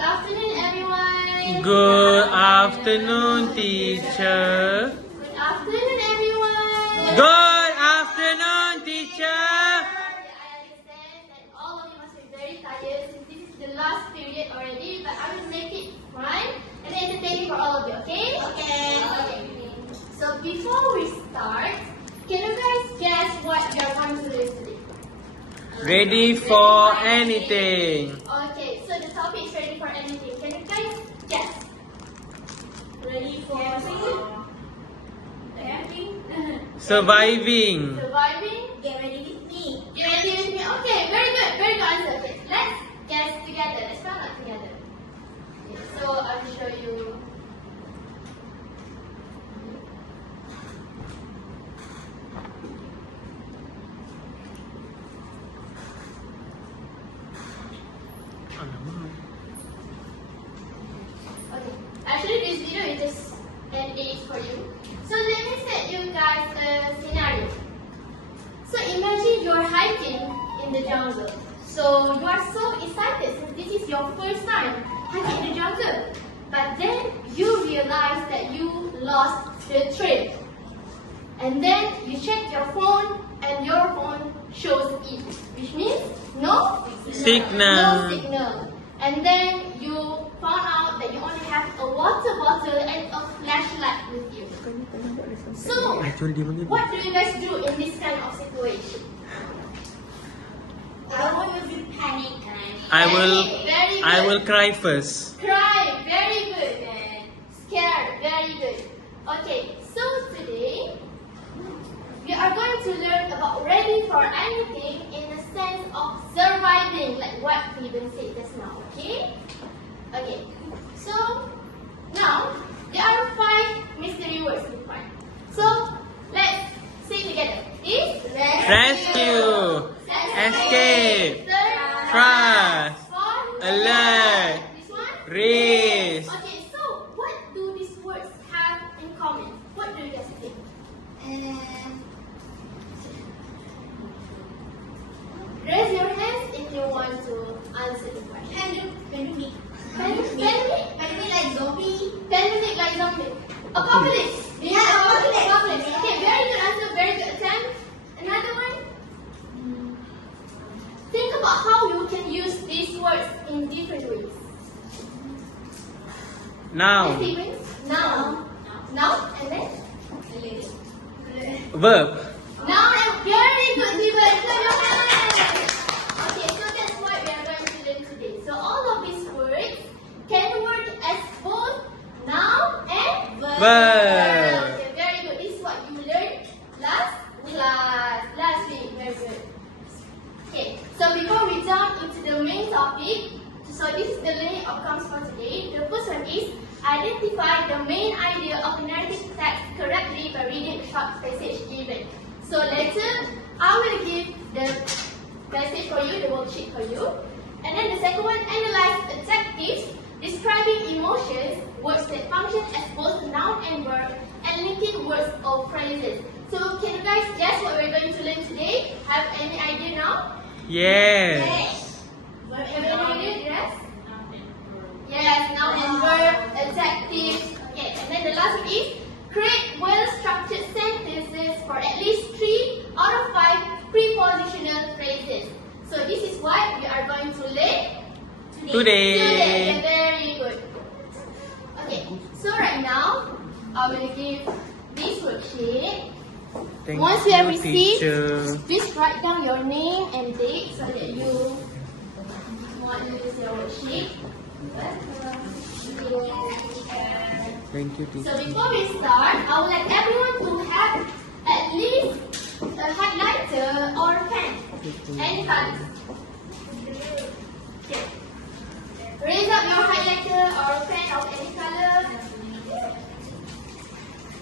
Good afternoon, everyone. Good afternoon, teacher. Good afternoon, everyone. Good afternoon, teacher. I understand that all of you must be very tired since this is the last period already, but I will make it fun and entertaining for all of you, okay? Okay. So before we start, can you guys guess what we are going to do today? Ready for anything. Okay, so the topic is ready for anything. Can you guys guess? Ready for anything? Surviving. Surviving? Get ready with me. Get ready with me. Okay, very good answer. Okay, let's guess together. Let's spell out together. Okay, so I'll show you. Okay, actually this video is just an aid for you. So let me set you guys a scenario. So imagine you're hiking in the jungle. So you are so excited since this is your first time hiking in the jungle. But then you realize that you lost the trail. And then you check your phone and your phone shows it, which means no signal. And then you found out that you only have a water bottle and a flashlight with you. So, what do you guys do in this kind of situation? I will panic. I will cry first. Cry, very good. Scared, very good. Okay, so today we are going to learn about ready for anything in the sense of surviving, like what we even said just now. Okay? Okay. So now there are 5 mystery words to find. So let's say together. This Rescue. Escape. Trust. Alert. This one. Race. Okay. So what do these words have in common? What do you guys think? Raise your hands if you want to answer the question. Pandemic like zombie. Pandemic like zombie. Apocalypse. Yeah, apocalypse. Okay, very good answer, very good attempt. Another one. Think about how you can use these words in different ways. Now. Now, and then? Verb. Now, very good, people. Clap your hands. Okay, so that's what we are going to learn today. So all of these words can work as both noun and verb. Okay, very good. This is what you learned last week. Very good. Okay, so before we jump into the main topic, so this is the learning outcomes for today. The first one is identify the main idea of the narrative text correctly by reading the short passage given. So later, I will give the passage for you, the worksheet for you. And then the second one, analyze adjectives describing emotions, words that function as both noun and verb, and linking words or phrases. So can you guys guess what we're going to learn today? Have any idea now? Yes. Have any idea? Yes? Yes, noun and verb, adjectives. Okay, and then the last one is create well-structured sentences for at least 3 out of 5 prepositional phrases. So this is what we are going to learn today. Very good. Okay, so right now, I will give this worksheet. Once you have received, please write down your name and date so that you want to use your worksheet. Thank you, teacher. So before we start, I would like everyone to have at least a highlighter or a pen. Any color. Okay. Raise up your highlighter or a pen of any color.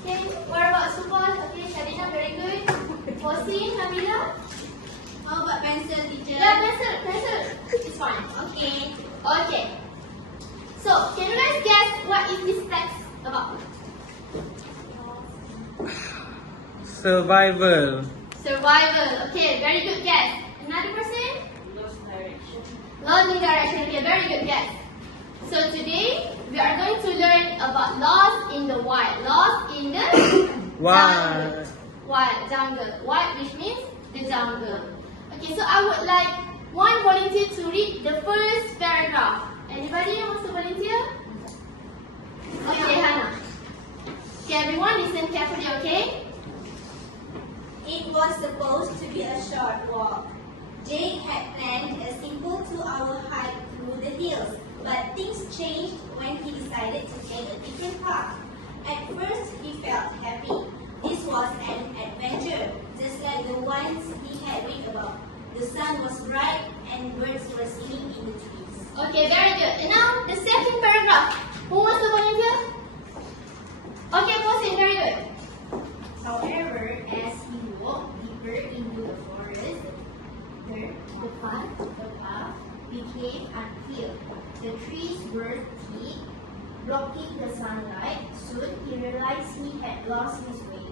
Okay. What about Supal? Okay, Sharina, very good. Fosin, Hamila? How about pencil, teacher? Yeah, pencil. It's fine. Okay. So, can you guys guess what is this text about? Survival. Okay, very good guess. Another person? Lost direction. Okay, very good guess. So about lost in the wild. Lost in the Wild. jungle. Wild, which means the jungle. Okay, so I would like one volunteer to read the first paragraph. Anybody wants to volunteer? Okay, Hannah. Okay, everyone listen carefully, okay? It was supposed to be a short walk. Jake had planned a simple 2-hour hike through the hills, but things changed when he decided to take a different path. At first, he felt happy. This was an adventure, just like the ones he had read about. The sun was bright and birds were singing in the trees. Okay, very good. And now, the second paragraph. Who wants to volunteer? Okay, Posin, very good. However, as he walked deeper into the forest, the path became unclear. The trees were thick, blocking the sunlight. Soon he realized he had lost his way.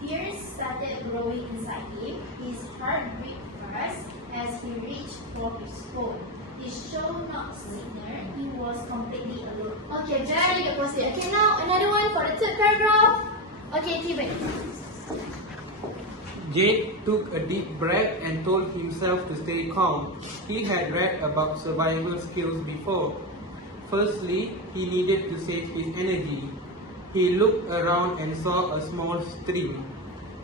Fears started growing inside him. His heart beat fast as he reached for his phone. His show knocked signal. He was completely alone. Okay, very good, Posin. Okay, now another one for the third paragraph. Okay, Steven. Jade took a deep breath and told himself to stay calm. He had read about survival skills before. Firstly, he needed to save his energy. He looked around and saw a small stream.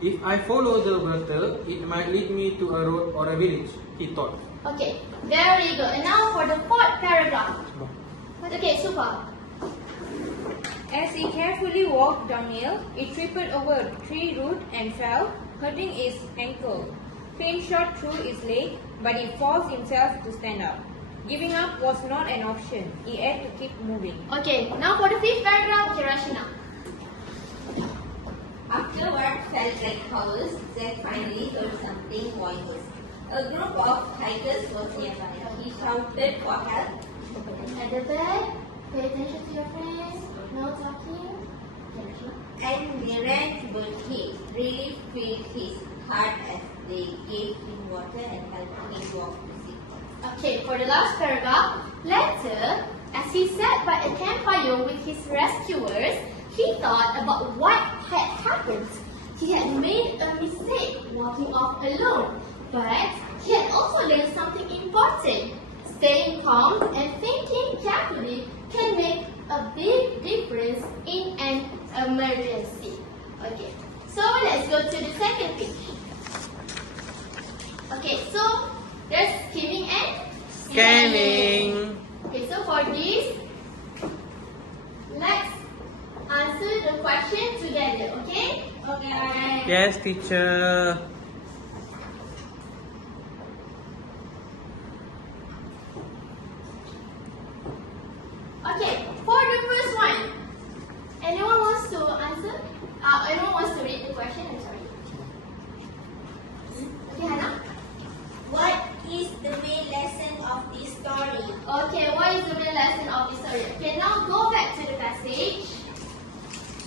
If I follow the water, it might lead me to a road or a village, he thought. Okay, very good. And now for the fourth paragraph. Okay, super. As he carefully walked downhill, he tripped over a tree root and fell, hurting his ankle. Pain shot through his leg, but he forced himself to stand up. Giving up was not an option. He had to keep moving. Okay, now for the fifth paragraph, Kirashina. After what felt like hours, Zack finally heard something voices. A group of hikers was nearby. He shouted for help. At the back, pay attention to your friends. No talking. And they ran toward him. Relief filled his heart as they gave him water and helped him walk to sleep. Okay, for the last paragraph, later, as he sat by a campfire with his rescuers, he thought about what had happened. He had made a mistake walking off alone, but he had also learned something important. Staying calm and thinking carefully can make a big difference in an emergency. Okay, so let's go to the second page. Okay, so there's skimming and Scanning. Okay, so for this, let's answer the question together, okay? Okay. Yes, teacher. Okay, for the first one, anyone wants to answer? Anyone wants to read the question? I'm sorry. Okay, Hannah? What is the main lesson of this story? Okay, what is the main lesson of this story? Okay, now go back to the passage.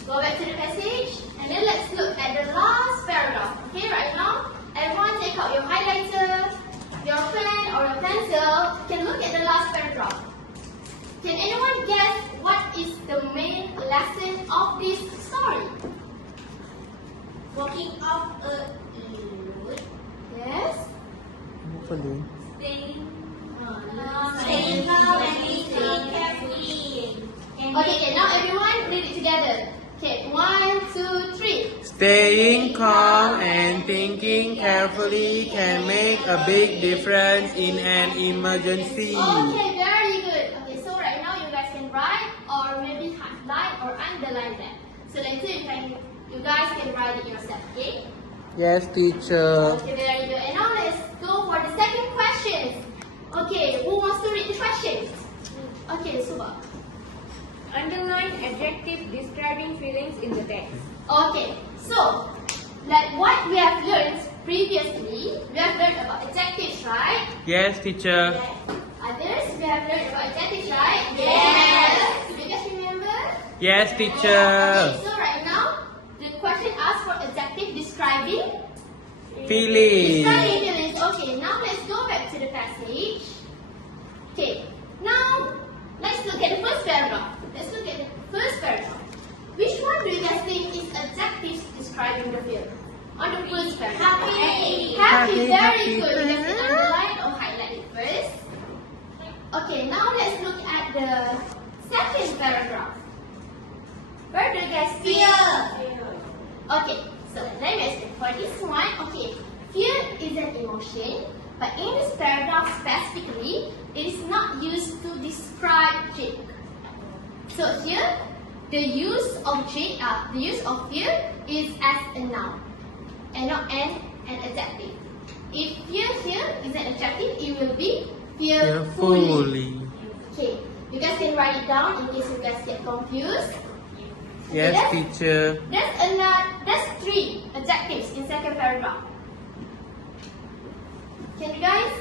Go back to the passage, and then let's look at the last paragraph. Okay, right now, everyone take out your highlighter, your pen or your pencil. You can look at the last paragraph. Can anyone guess what is the main lesson of this story? Walking off a road, Yes? Hopefully. staying calm and listening carefully. Okay, now everyone read it together. Okay, 1, 2, 3. Staying calm and thinking carefully can make a big difference in an emergency. Okay, very good. Okay, so right now you guys can write or maybe highlight or underline that. So later you guys can write it yourself, okay? Yes, teacher. Okay, very good. And now let's go for the second question. Okay, who wants to read the questions? Okay, Suba. Underline adjective describing feelings in the text. Okay, so like what we have learned previously, we have learned about adjectives, right? Yes, teacher. Others, we have learned about adjectives, right? Yes. Do you guys remember? Yes, Okay, teacher. so right now, the question asks for adjective describing Feeling. Describing feelings. Okay, now let's go back to the passage. Okay, now let's look at the first paragraph. Let's look at the first paragraph. describing the field? On the first paragraph. Happy. Happy, very Happy, good. You guys happy. can underline or highlight it first. Okay, now let's look at the second paragraph. Where do you guys feel? Okay, so let me explain. For this one, okay, fear is an emotion, but in this paragraph specifically, it is not used to describe Jake. So here, the use of fear is as a noun and not an adjective. If fear here is an adjective, it will be fearfully. Carefully. Okay, you guys can write it down in case you guys get confused. Yes, teacher. That's 3 adjectives in second paragraph. Can you guys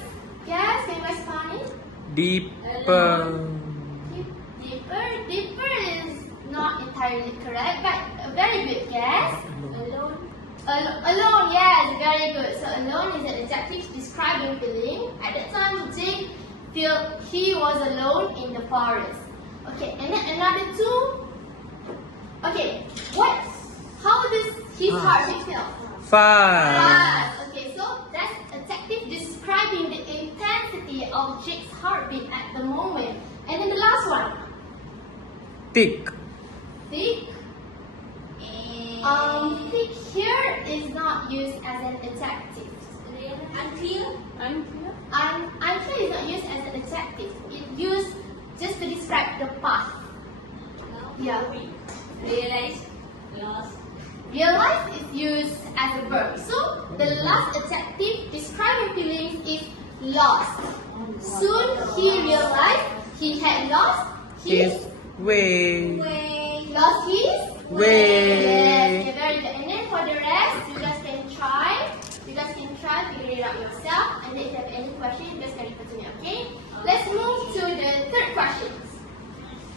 guess? Can you guys find it? Deeper. Deeper is not entirely correct, but a very good guess. Alone. Alone, yes, very good. So alone is an adjective describing feeling. At that time, Jake felt he was alone in the forest. Okay, and then another 2. Okay, how does his heartbeat feel? Fast. Fast. Okay, so that's adjective describing the intensity of Jake's heartbeat at the moment. And then the last one, Thick. thick. Thick here is not used as an adjective. Unclear. Unclear is not used as an adjective. It's used just to describe the path. Yeah. Realize. Lost. Realize is used as a verb. So the last adjective describing feelings is lost. Soon he realized he had lost His way. Lost his Way. Yes, okay, very good. And then for the rest, you guys can try. You guys can try figure it out yourself. And then if you have any questions, you guys can refer to me. Okay. Let's move to the third question.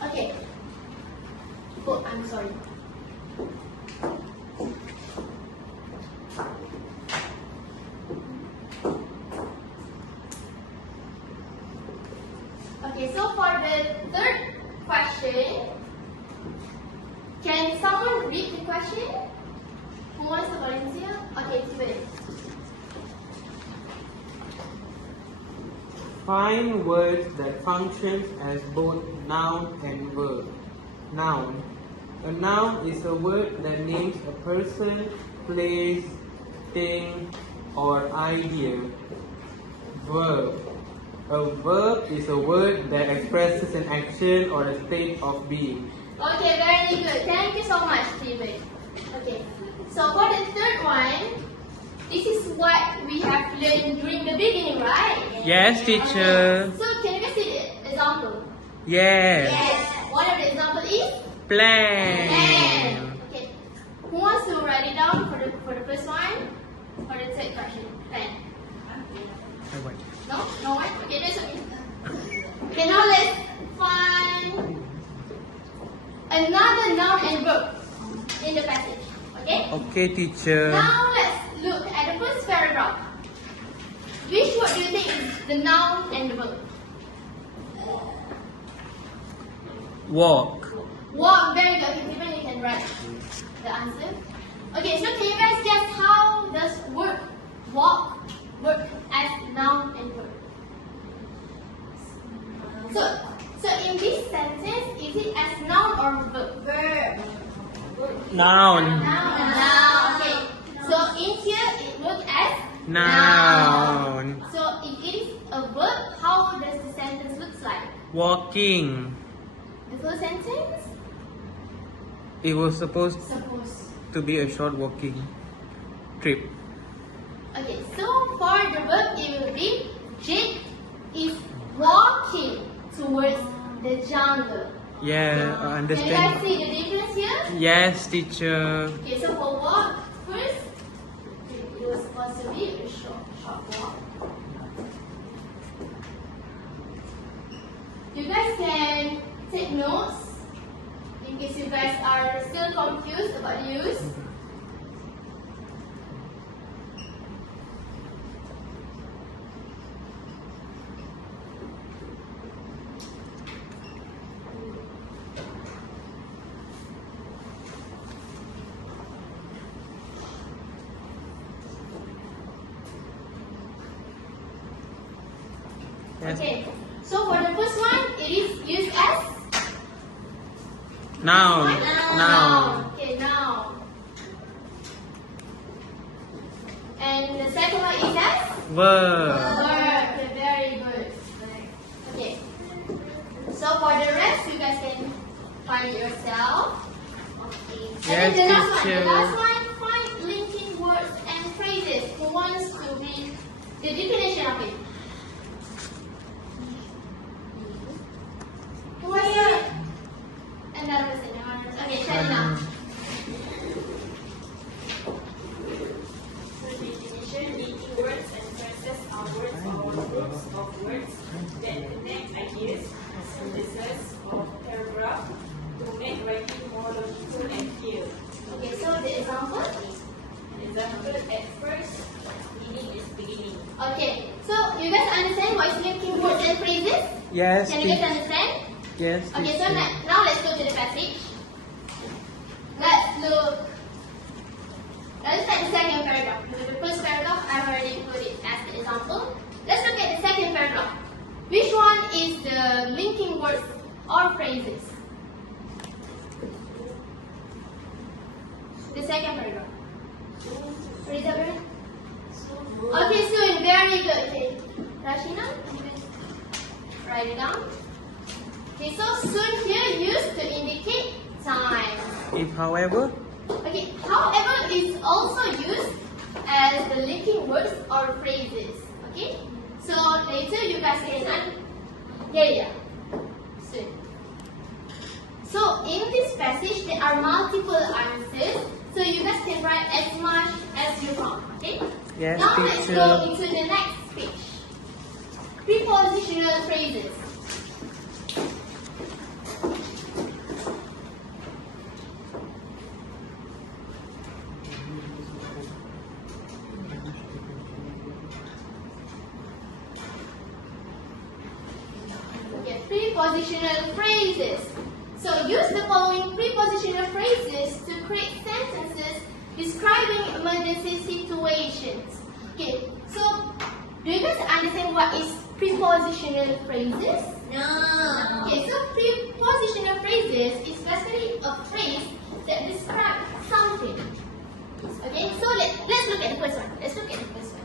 Okay. Oh, I'm sorry. Okay, so for the third question, can someone read the question? Who wants to volunteer? Okay, do it. Find words that functions as both noun and verb. Noun. A noun is a word that names a person, place, thing, or idea. Verb. A verb is a word that expresses an action or a state of being. Okay, very good. Thank you so much, Steven. Okay, so for the third one, this is what we have learned during the beginning, right? Yes, teacher. Okay. So can you guys see the example? Yes. One of the example is Plan. Okay. Who wants to write it down for the first one? For the third question. Plan. No? No one? Okay, that's okay. Okay, now let's find another noun and verb in the passage. Okay? Okay, teacher. Now let's look at the first paragraph. Which word do you think is the noun and the verb? Walk. Walk, very good. Okay, Stephen, you can write the answer. Okay, so can you guys guess how does word walk work as noun and verb? So in this sentence, is it as noun or verb? Verb. Noun. Noun. Okay. So in here, it works as Noun. So if it is a verb, how does the sentence look like? Walking. The full sentence? It was supposed Suppose. to be a short walking trip. Okay, so for the verb, it will be Jake is walking towards the jungle. Yeah, I Can you understand. guys see the difference here? Yes, teacher. Okay, so for walk, first, it was supposed to be a short walk. You guys can take notes in case you guys are still confused about the use. Okay. So for the first one, it is used as Noun. Okay, noun. And the second one is as Verb. verb. Okay, very good. Okay. So for the rest, you guys can find it yourself. Okay. And then Yes, the teacher. last one, find linking words and phrases. Who wants to read the definition of it? Who wants to read? Another person. Okay, tell me now. Definition: linking words and phrases are words or groups of words that connect ideas, sentences, or paragraphs to make writing more logical and clear. Okay, so the example. An example: at first, meaning is beginning. Okay, so you guys understand what is linking words and phrases? Yes, Can you guys teacher. understand? Yes, Okay, so teacher. now let's go to the passage. Let's look. Let's take the second paragraph. The first paragraph I've already put it as the example. Let's look at the second paragraph. Which one is the linking words or phrases? The second paragraph. Read that word. Okay, soon. Very good. Okay. Rashina, you can write it down. Okay, so soon here used to indicate time. If, however, Okay, however is also used as the linking words or phrases. Okay, so later you guys can yeah. Soon. So in this passage there are multiple answers. So you guys can write as much as you want. Okay. Yes, now let's teacher. go into the next speech. Prepositional phrases. Okay, prepositional phrases. So use the following prepositional phrases to create sentences describing emergency situations. Okay, so do you guys understand what is prepositional phrases? No. Okay, so prepositional phrases is basically a phrase that describes something. Okay, so let's look at the first one. Let's look at the first one.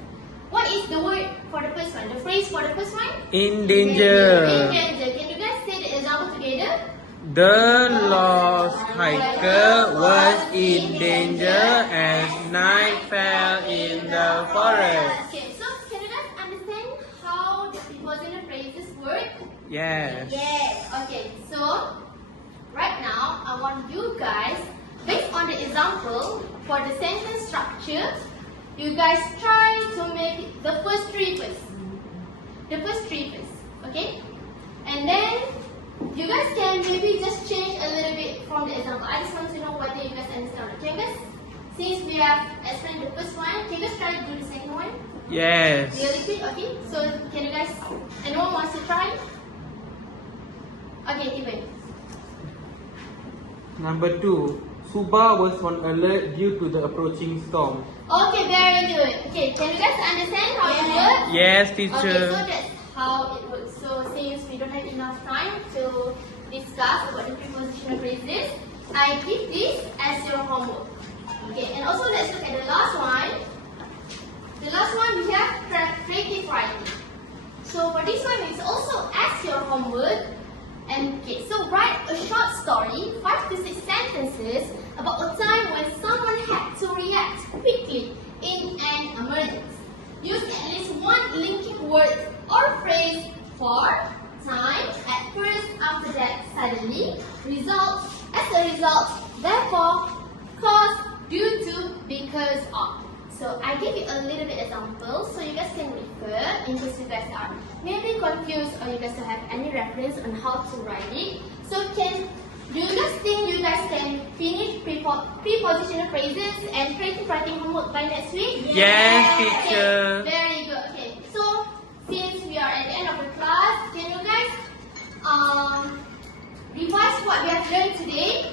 What is the word for the first one? The phrase for the first one? in danger. In danger. Can you guys say the example together? The lost hiker was in danger as night fell in the forest. Okay, so can you guys understand how the prepositional phrases work? Yes. Yes. Okay, so right now I want you guys, based on the example for the sentence structure, you guys try to make the first three first. The first three first. Okay? And then you guys can maybe just change a little bit from the example. I just want to know whether you guys understand. Can you guys, since we have explained the first one, can you guys try to do the second one? Yes. Really quick, okay? So can you guys, anyone wants to try? Okay, Tiban. Number 2. Suba was on alert due to the approaching storm. Okay, very good. Okay, can you guys understand how it works? Yes, Okay, teacher. so that's how it works. So since we don't have enough time to discuss about the prepositional phrases, I give this as your homework. Okay, and also let's look at the last one. The last one we have creative writing. So for this one, it's also as your homework. And okay, so write a short story, 5 to 6 sentences about a time when someone had to react quickly in an emergency. Use at least one linking word or phrase for time, at first, after that, suddenly, result, as a result, therefore, cause, due to, because of. So I give you a little bit example so you guys can refer in case you guys are maybe confused or you guys don't have any reference on how to write it. So do you guys think you guys can finish prepositional phrases and creative writing homework by next week? Yes, Okay, teacher. very good. Okay, so since we are at the end of the class, can you guys revise what we have learned today?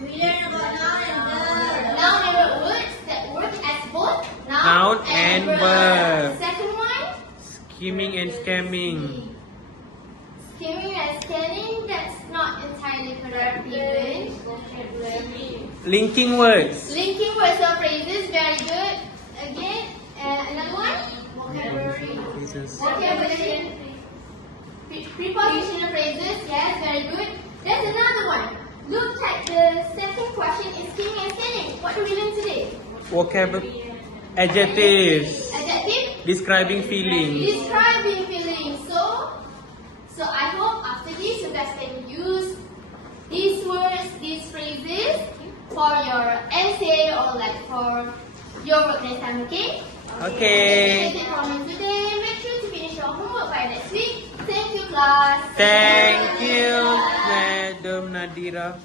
We learn about noun and verb. Noun and verb words that work as both Noun and verb. The second one? Skimming and scamming. skimming and scanning. That's not entirely correct even. Linking words. Linking words or phrases, very good. Again, another one. Vocabulary. Vocabulary. Prepositional phrases, yes, very good. There's another one. Look at the second question is skimming and scanning. What do we learn today? Vocabulary. Adjectives. Adjective. Describing feelings. Describing feelings. So I hope after this you guys can use these words, these phrases for your essay or like for your work next time, okay? Okay. That's it from me today. Make sure to finish your homework by next week. Thank you, class. Thank you, Madam Nadira.